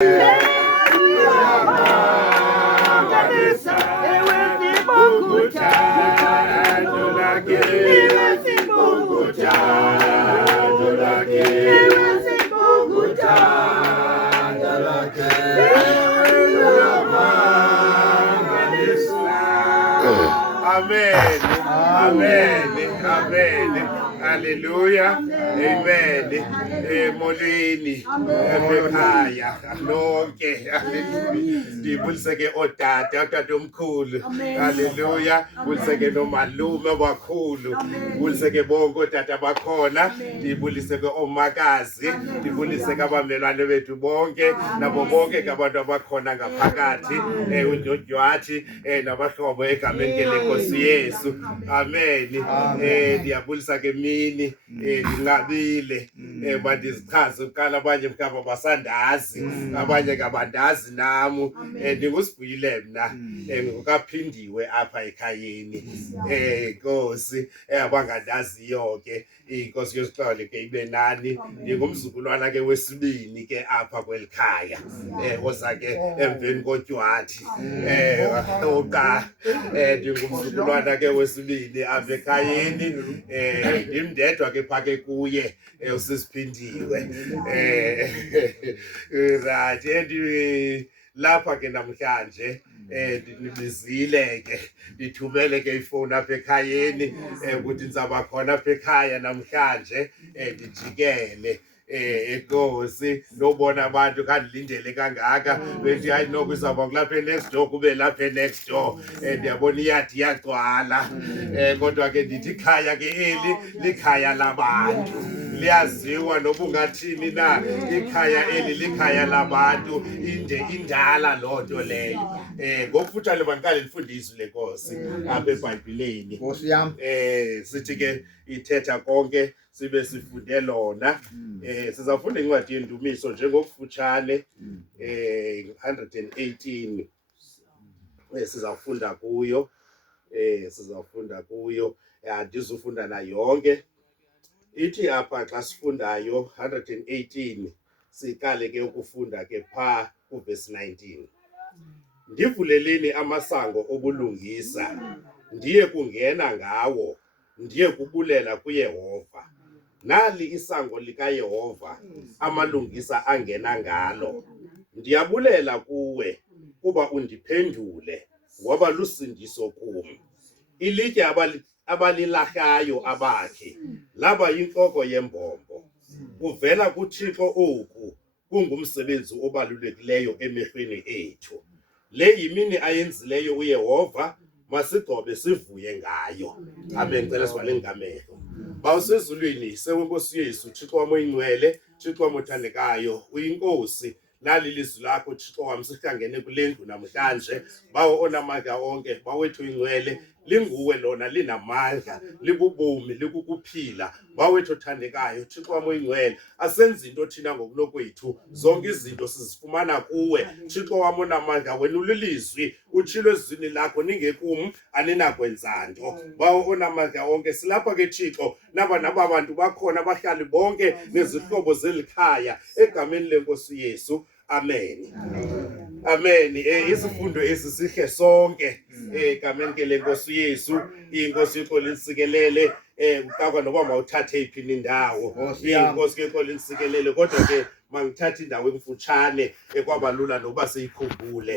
Amen. Amen. Amen. Hallelujah. Amen. Molweni. Ekhaya. Lonke. Ndibuliseke otata omkhulu. Hallelujah. Buliseke nomalume abakhulu. Buliseke bonke otata bakhona. Ndibuliseke omakazi. Ndibuliseke abamelwane bethu bonke nabo bonke abantu abakhona ngaphakathi uNdodwathi nabahlobo egameni lenkosi Yesu. Amen. Ndiyabulisa ke mini ndinqabile bandizichaze uqala abanye mhlawumbi basandazi abanye kabandazi nam ndingusibuyile mna ngokaphindiwe apha ekhayeni inkosi abangandaziyo ke inkosi yosixole ke ibe nani ndingumzukulwana ke wesibini ke apha kweli khaya oza ke emveni koDwathi oqa ndingumzukulwana ke wesibini apha ekhayeni ndimndedwa ke phake kuye usisiphindiwe right lapha ke namhlanje ndinibizile ke ndithumele ke ifoni apha ekhayeni ukuthi ndizawuba khona apha ekhaya namhlanje ndijikele enkosi nobona abantu kandilindele kangaka bethi hayi noko izawuba kulapha next door kube lapha next door ndiyabona iyadi iyagcwala kodwa ke ndithi ikhaya ke eli likhaya labantu liyaziwa noba ungathini na ikhaya eli likhaya labantu indala loo nto leyo ngokufutshane bandiqale ndifundise le nkosi apha eBhayibhileni Nkosi yam sithi ke ithetha konke sibe sifunde lona sizafunda incwadi yendumiso njengokufutshane 118 sizafunda kuyo andizufunda na yonke ithi apha xa sifundayo 118 siqale ke ukufunda ke pha kuverse 19 ndivuleleni amasango obulungisa ndiye kungena ngawo ndiye kubulela kuYehova nali isango likaYehova amalungisa angena ngalo ndiyabulela kuwe kuba undiphendule waba lusindiso kum ilitye abalilahlayo abakhe laba yintloko yembombo kuvela kuThixo oku kungumsebenzi obalulekileyo emehlweni ethu le yimini ayenzileyo uYehova masigcobe sivuye ngayo amen ngicela sivale ngamehlo bawusezulwini sewenkosi Yesu Thixo wami oyingcwele Thixo wami othandekayo uyinkosi nali lizwi lakho Thixo wami sihlangene kule ndlu namhlanje bawo onamandla onke bawethu ingcwele linguwe lona linamandla libubomi likukuphila bawethu othandekayo Thixo wami oyingcwele asenze into thina ngokunokwethu zonke izinto sizifumana kuwe Thixo wami onamandla wena ulilizwi utshilo ezwini lakho ningekum aninakwenza nto bawo onamandla onke silapha ke Thixo naba bantu bakhona abahlali bonke nezihlobo zelikhaya egameni lenkosi Yesu amen amen isifundo esisihle sonke egameni ke lenkosi Yesu inkosi iqolisikelele uqaka noba mawuthathe iphini indawo inkosi ke iqolisikelele kodwa ke mangithathe indawo emfutshane ekwabalula noba seyikhumbule